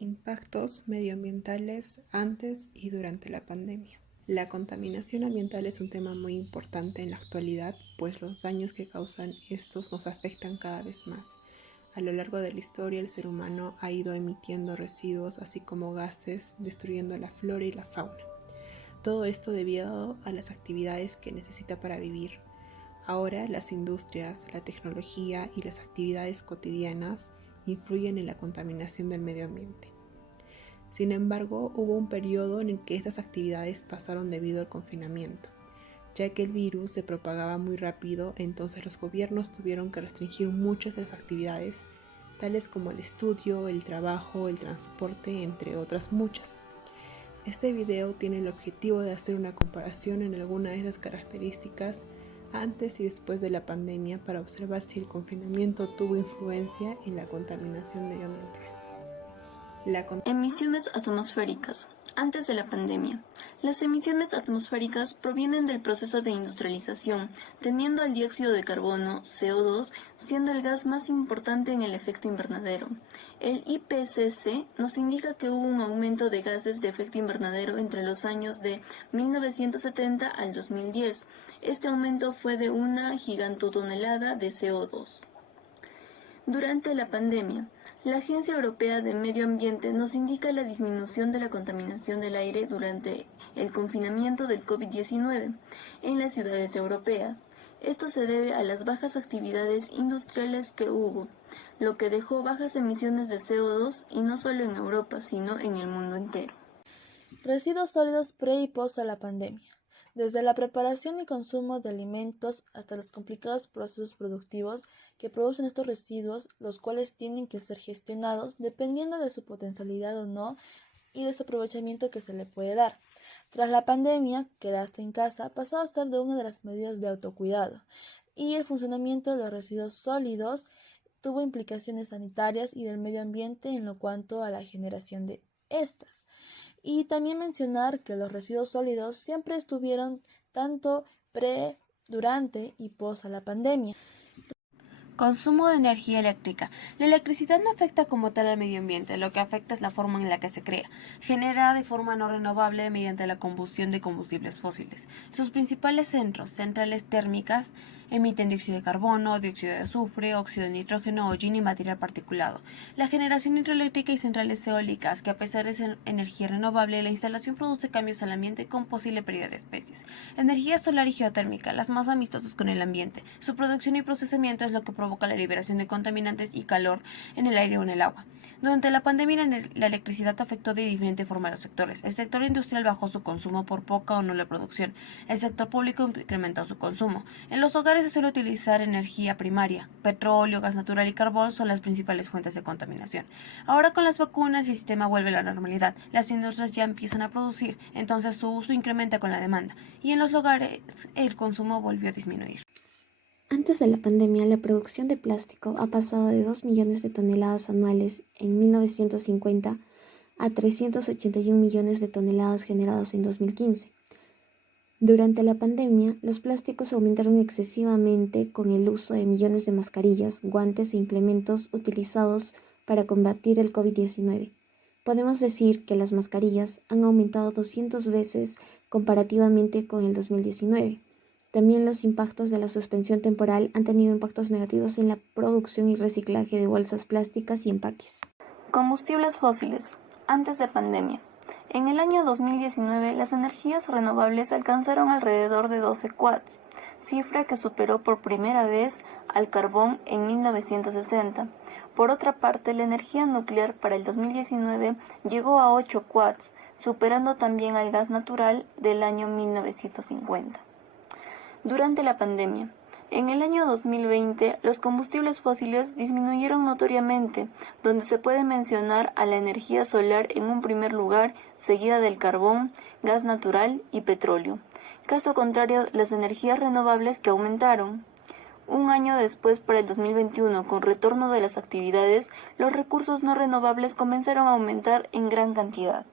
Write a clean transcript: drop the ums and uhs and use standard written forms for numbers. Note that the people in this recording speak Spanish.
Impactos medioambientales antes y durante la pandemia. La contaminación ambiental es un tema muy importante en la actualidad, pues los daños que causan estos nos afectan cada vez más. A lo largo de la historia, el ser humano ha ido emitiendo residuos, así como gases, destruyendo la flora y la fauna. Todo esto debido a las actividades que necesita para vivir. Ahora las industrias, la tecnología y las actividades cotidianas influyen en la contaminación del medio ambiente. Sin embargo, hubo un periodo en el que estas actividades pasaron debido al confinamiento. Ya que el virus se propagaba muy rápido, entonces los gobiernos tuvieron que restringir muchas de las actividades, tales como el estudio, el trabajo, el transporte, entre otras muchas. Este video tiene el objetivo de hacer una comparación en alguna de esas características antes y después de la pandemia para observar si el confinamiento tuvo influencia en la contaminación medioambiental. Emisiones atmosféricas. Antes de la pandemia, las emisiones atmosféricas provienen del proceso de industrialización, teniendo al dióxido de carbono, CO2, siendo el gas más importante en el efecto invernadero. El IPCC nos indica que hubo un aumento de gases de efecto invernadero entre los años de 1970 al 2010. Este aumento fue de una gigantotonelada de CO2. Durante la pandemia, la Agencia Europea de Medio Ambiente nos indica la disminución de la contaminación del aire durante el confinamiento del COVID-19 en las ciudades europeas. Esto se debe a las bajas actividades industriales que hubo, lo que dejó bajas emisiones de CO2 y no solo en Europa, sino en el mundo entero. Residuos sólidos pre y post a la pandemia. Desde la preparación y consumo de alimentos hasta los complicados procesos productivos que producen estos residuos, los cuales tienen que ser gestionados dependiendo de su potencialidad o no y de su aprovechamiento que se le puede dar. Tras la pandemia, quedarse en casa pasó a ser de una de las medidas de autocuidado y el funcionamiento de los residuos sólidos tuvo implicaciones sanitarias y del medio ambiente en lo cuanto a la generación de estas. Y también mencionar que los residuos sólidos siempre estuvieron tanto pre, durante y post a la pandemia. Consumo de energía eléctrica. La electricidad no afecta como tal al medio ambiente, lo que afecta es la forma en la que se crea, generada de forma no renovable mediante la combustión de combustibles fósiles. Sus principales centrales térmicas, emiten dióxido de carbono, dióxido de azufre, óxido de nitrógeno, hollín y material particulado. La generación hidroeléctrica y centrales eólicas, que a pesar de ser energía renovable, la instalación produce cambios al ambiente con posible pérdida de especies. Energía solar y geotérmica, las más amistosas con el ambiente. Su producción y procesamiento es lo que provoca la liberación de contaminantes y calor en el aire o en el agua. Durante la pandemia, la electricidad afectó de diferente forma a los sectores. El sector industrial bajó su consumo por poca o nula producción. El sector público incrementó su consumo. En los hogares se suele utilizar energía primaria. Petróleo, gas natural y carbón son las principales fuentes de contaminación. Ahora con las vacunas el sistema vuelve a la normalidad. Las industrias ya empiezan a producir, entonces su uso incrementa con la demanda. Y en los hogares el consumo volvió a disminuir. Antes de la pandemia, la producción de plástico ha pasado de 2 millones de toneladas anuales en 1950 a 381 millones de toneladas generadas en 2015. Durante la pandemia, los plásticos aumentaron excesivamente con el uso de millones de mascarillas, guantes e implementos utilizados para combatir el COVID-19. Podemos decir que las mascarillas han aumentado 200 veces comparativamente con el 2019. También los impactos de la suspensión temporal han tenido impactos negativos en la producción y reciclaje de bolsas plásticas y empaques. Combustibles fósiles. Antes de pandemia. En el año 2019, las energías renovables alcanzaron alrededor de 12 watts, cifra que superó por primera vez al carbón en 1960. Por otra parte, la energía nuclear para el 2019 llegó a 8 watts, superando también al gas natural del año 1950. Durante la pandemia. En el año 2020, los combustibles fósiles disminuyeron notoriamente, donde se puede mencionar a la energía solar en un primer lugar, seguida del carbón, gas natural y petróleo. Caso contrario, las energías renovables que aumentaron. Un año después, para el 2021, con retorno de las actividades, los recursos no renovables comenzaron a aumentar en gran cantidad.